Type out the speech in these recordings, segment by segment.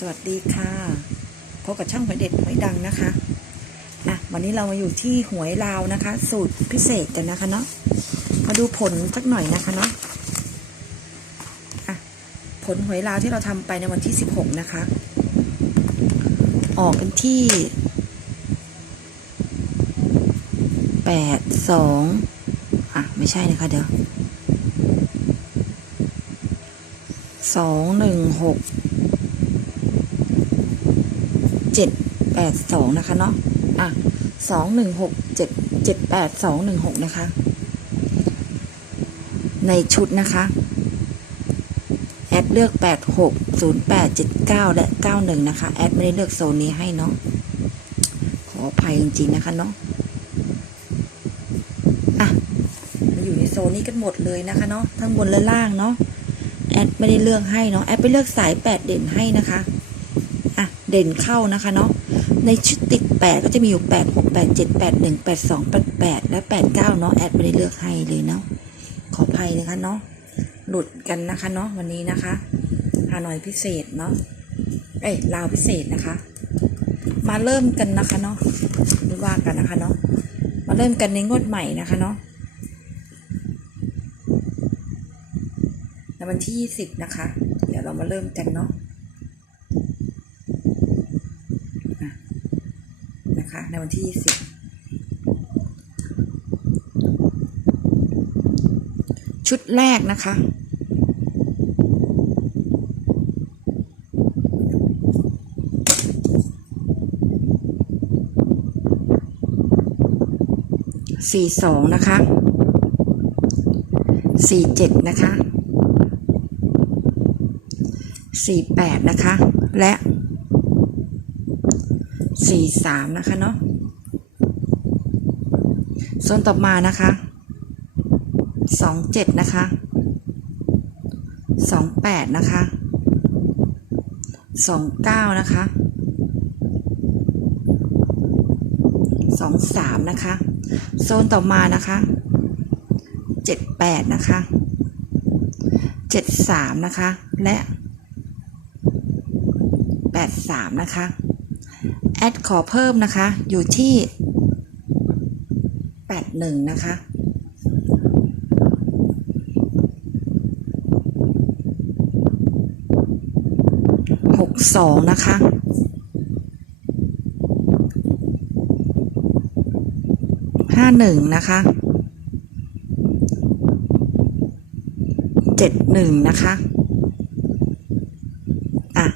สวัสดีค่ะพบกับช่องหวยเด็ดหวยดังนะคะอะวันนี้เรามาอยู่ที่หวยลาวนะคะ สูตรพิเศษกันนะคะเนาะมาดูผลสักหน่อยนะคะเนาะอะผลหวยลาวที่เราทำไปในวันที่16นะคะ ออกกันที่8 2อะไม่ใช่นะคะเดี๋ยวสองหนึ่งหก เจ็ดแปดสองนะคะเนาะอะสองหนึ่งหกเจ็ดเจ็ดแปดสองหนึ่งหกนะคะ ในชุดนะคะ แอดเลือกแปดหกศูนย์แปดเจ็ดเก้าและเก้าหนึ่งนะคะ แอดไม่ได้เลือกโซนนี้ให้เนาะขออภัยจริงๆนะคะเนาะอะอยู่ในโซนนี้กันหมดเลยนะคะเนาะทั้งบนและล่างเนาะแอดไม่ได้เลือกให้เนาะแอดไปเลือกสายแปดเด่นให้นะคะ เด่นเข้านะคะเนาะในชุดติดแปดก็จะมีอยู่แปดหกแปดเจ็ดแปดหนึ่งแปดสองแปดแปดและแปดเก้าเนาะแอดไม่ได้เลือกให้เลยเนาะขออภัยนะคะเนาะหลุดกันนะคะเนาะวันนี้นะคะฮานอยพิเศษเนาะเอ้ยลาวพิเศษนะคะ มาเริ่มกันนะคะเนาะไม่ว่ากันนะคะเนาะมาเริ่มกันในงวดใหม่นะคะเนาะในวันที่ 20 นะคะ เดี๋ยวเรามาเริ่มกันเนาะ นะคะ ในวันที่ 20 ชุดแรกนะคะ สี่สองนะคะสี่เจ็ดนะคะสี่แปดนะคะ และ สี่สามนะคะเนาะส่วนต่อมานะคะสองเจ็ดนะคะสองแปดนะคะสองเก้านะคะสองสามนะคะ โซนต่อมานะคะเจ็ดแปดนะคะเจ็ดสามนะคะ และ83นะคะ แอดขอเพิ่มนะคะ อยู่ที่ 81 นะคะ 62 นะคะ 51 นะคะ 71 นะคะอะ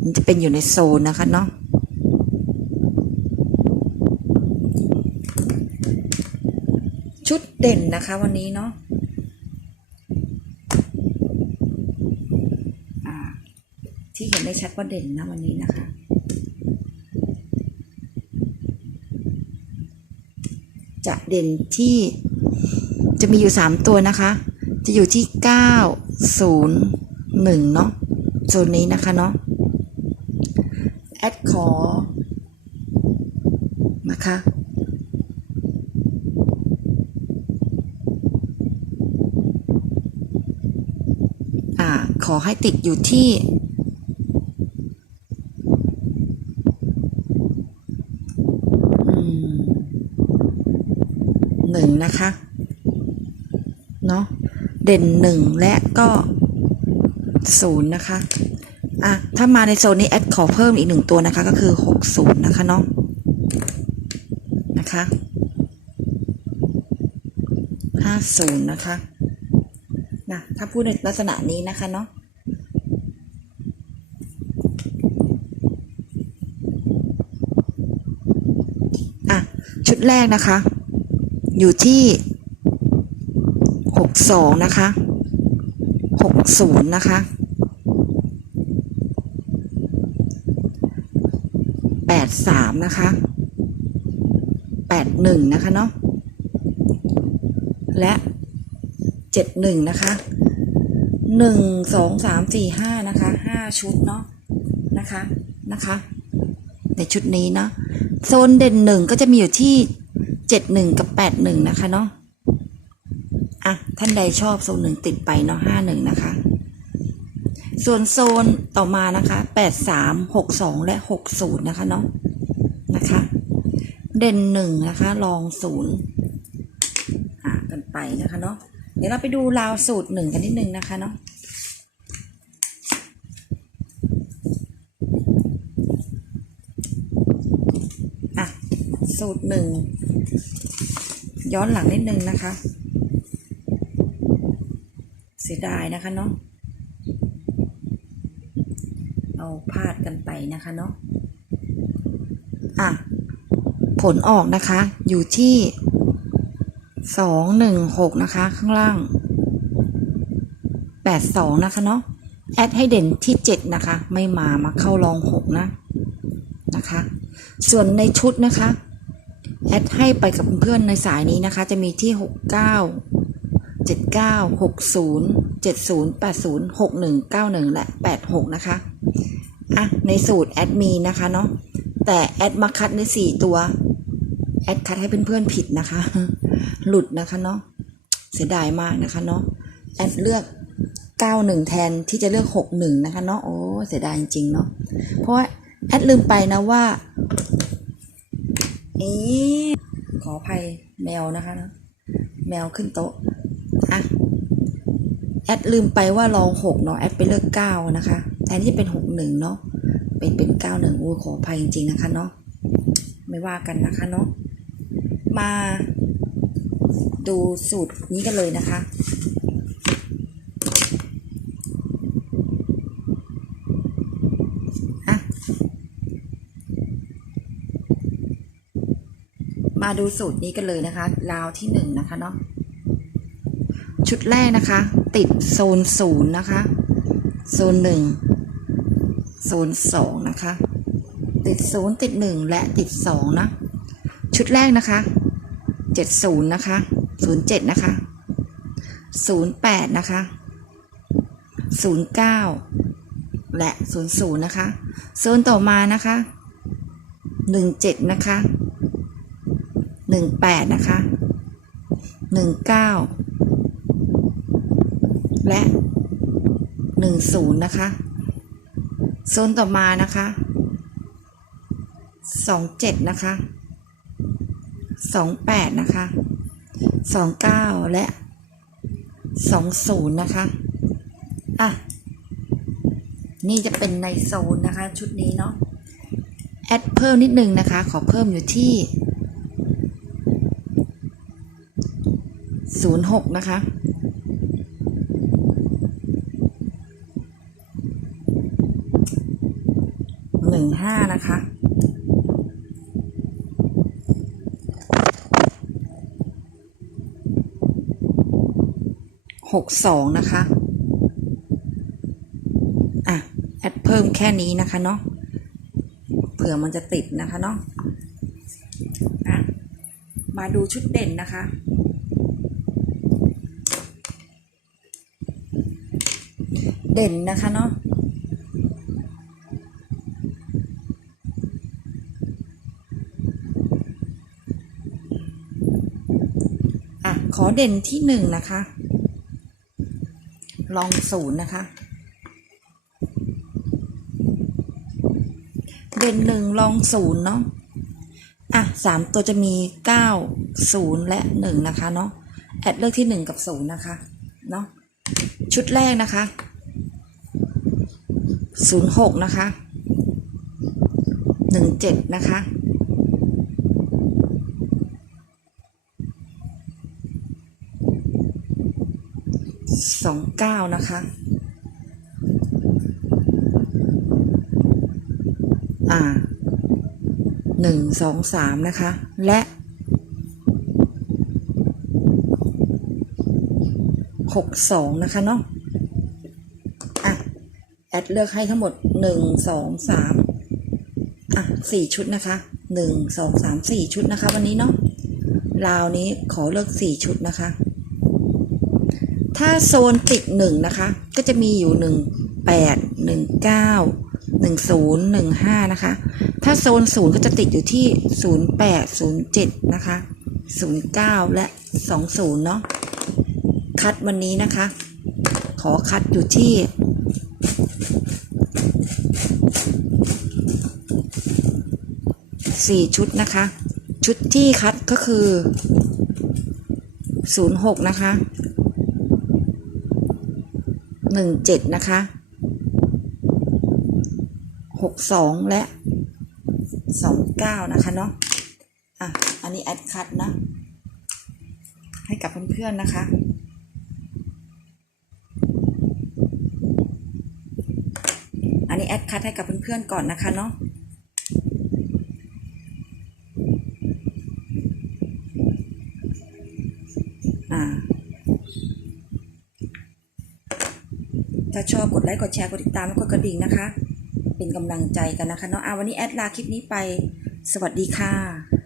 มันจะเป็นอยู่ในโซนนะคะเนาะ ชุด เด่นนะคะวันนี้เนาะที่เห็นได้ชัดว่าเด่นนะวันนี้นะคะจะเด่นที่จะมีอยู่สามตัวนะคะ จะอยู่ที่เก้าศูนย์หนึ่งเนาะโซนนี้นะคะเนาะแอดขอนะคะ ขอให้ติดอยู่ที่ หนึ่งนะคะ เนาะเด่นหนึ่งและก็ศูนย์นะคะ อะ ถ้ามาในโซนนี้แอดขอเพิ่มอีกหนึ่งตัวนะคะ ก็คือหกศูนย์นะคะเนาะนะคะห้าศูนย์นะคะ นะถ้าพูดในลักษณะนี้นะคะเนาะอะชุดแรกนะคะ อยู่ที่หกสองนะคะหกศูนย์นะคะแปดสามนะคะแปดหนึ่งนะคะเนาะและ เจ็ดหนึ่งนะคะหนึ่งสองสามสี่ห้านะคะห้าชุดเนาะนะคะนะคะ ในชุดนี้เนาะโซนเด่นหนึ่งก็จะมีอยู่ที่เจ็ดหนึ่งกับแปดหนึ่งนะคะเนาะอะท่านใดชอบโซนหนึ่งติดไปเนาะห้าหนึ่งนะคะ ส่วนโซนต่อมานะคะ83 62และ60นย์นะคะเนาะนะคะ เด่นหนึ่งนะคะลองศูนย์อ่ากันไปนะคะเนาะ เดี๋ยวเราไปดูราวสูตรหนึ่งกันนิดนึงนะคะเนาะอะสูตรหนึ่งย้อนหลังนิดนึงนะคะ เสียดายนะคะเนาะเอาพลาดกันไปนะคะเนาะอะผลออกนะคะอยู่ที่ สองหนึ่งหกนะคะ ข้างล่างแปดสองนะคะเนาะแอดให้เด่นที่เจ็ดนะคะ ไม่มามาเข้ารองหกนะนะคะ ส่วนในชุดนะคะแอดให้ไปกับเพื่อนในสายนี้นะคะ จะมีที่หกเก้าเจ็ดเก้าหกศูนย์เจ็ดศูนย์แปดศูนย์หกหนึ่งเก้าหนึ่งและแปดหกนะคะอะในสูตรแอดมีนะคะเนาะแต่แอดมาคัดในสี่ตัวแอดคัดให้เพื่อนๆผิดนะคะ หลุดนะคะเนาะเสียดายมากนะคะเนาะแอดเลือกเก้าหนึ่งแทนที่จะเลือกหกหนึ่งนะคะเนาะโอ้เสียดายจริงๆเนาะเพราะว่าแอดลืมไปนะว่าเอ๊ขออภัยแมวนะคะเนาะแมวขึ้นโต๊ะอะแอดลืมไปว่าลองหกเนาะแอดไปเลือกเก้านะคะ แทนที่จะเป็นหกหนึ่งเนาะเป็นเป็นเก้าหนึ่งอู้ขออภัยจริงๆนะคะเนาะไม่ว่ากันนะคะเนาะมา ดูสูตรนี้กันเลยนะคะ มาดูสูตรนี้กันเลยนะคะราวที่หนึ่งนะคะเนาะชุดแรกนะคะ ติดโซนศูนย์นะคะ โซนหนึ่งโซนสองนะคะ ติดศูนย์ติดหนึ่งและติดสองนะ ชุดแรกนะคะเจ็ดศูนย์นะคะ ศูนย์เจ็ดนะคะศูนย์แปดนะคะศูนย์เก้าและศูนย์ศูนย์นะคะ โซนต่อมานะคะหนึ่งเจ็ดนะคะหนึ่งแปดนะคะหนึ่งเก้าและหนึ่งศูนย์นะคะ โซนต่อมานะคะสองเจ็ดนะคะสองแปดนะคะ สองเก้าและสองศูนย์นะคะ อะ นี่จะเป็นในโซนนะคะ ชุดนี้เนาะ แอดเพิ่มนิดนึงนะคะ ขอเพิ่มอยู่ที่ศูนย์หกนะคะหนึ่งห้านะคะ หกสองนะคะ อะ แอดเพิ่มแค่นี้นะคะเนาะ เผื่อมันจะติดนะคะเนาะ อะ มาดูชุดเด่นนะคะเด่นนะคะเนาะ อะ ขอเด่นที่หนึ่งนะคะ ลองศูนย์นะคะ เด่นหนึ่งลองศูนย์เนาะอะสามตัวจะมีเก้าศูนย์และหนึ่งนะคะเนาะแอดเลือกที่หนึ่งกับศูนย์นะคะเนาะชุดแรกนะคะศูนย์หกนะคะหนึ่งเจ็ดนะคะ สองเก้านะคะ อ่าหนึ่งสองสามนะคะ และหกสองนะคะเนาะอะ แอดเลือกให้ทั้งหมดหนึ่งสองสามอะสี่ชุดนะคะหนึ่งสองสามสี่ชุดนะคะ วันนี้เนาะราวนี้ขอเลือกสี่ชุดนะคะ ถ้าโซนติดหนึ่งนะคะ ก็จะมีอยู่หนึ่งแปดหนึ่งเก้าหนึ่งศูนย์หนึ่งห้านะคะ ถ้าโซนศูนย์ก็จะติดอยู่ที่ศูนย์แปดศูนย์เจ็ดนะคะศูนย์เก้าและสองศูนย์เนาะ คัดวันนี้นะคะ ขอคัดอยู่ที่สี่ชุดนะคะ ชุดที่คัดก็คือศูนย์หกนะคะ หนึ่งเจ็ดนะคะหกสองและสองเก้านะคะเนาะอะอันนี้แอดคัดนะ ให้กับเพื่อนๆนะคะอันนี้แอดคัดให้กับเพื่อนๆก่อนนะคะเนาะ ถ้าชอบกดไลค์กดแชร์กดติดตามแล้วกดกระดิ่งนะคะ เป็นกำลังใจกันนะคะเนาะอาวันนี้แอดลาคลิปนี้ไป สวัสดีค่ะ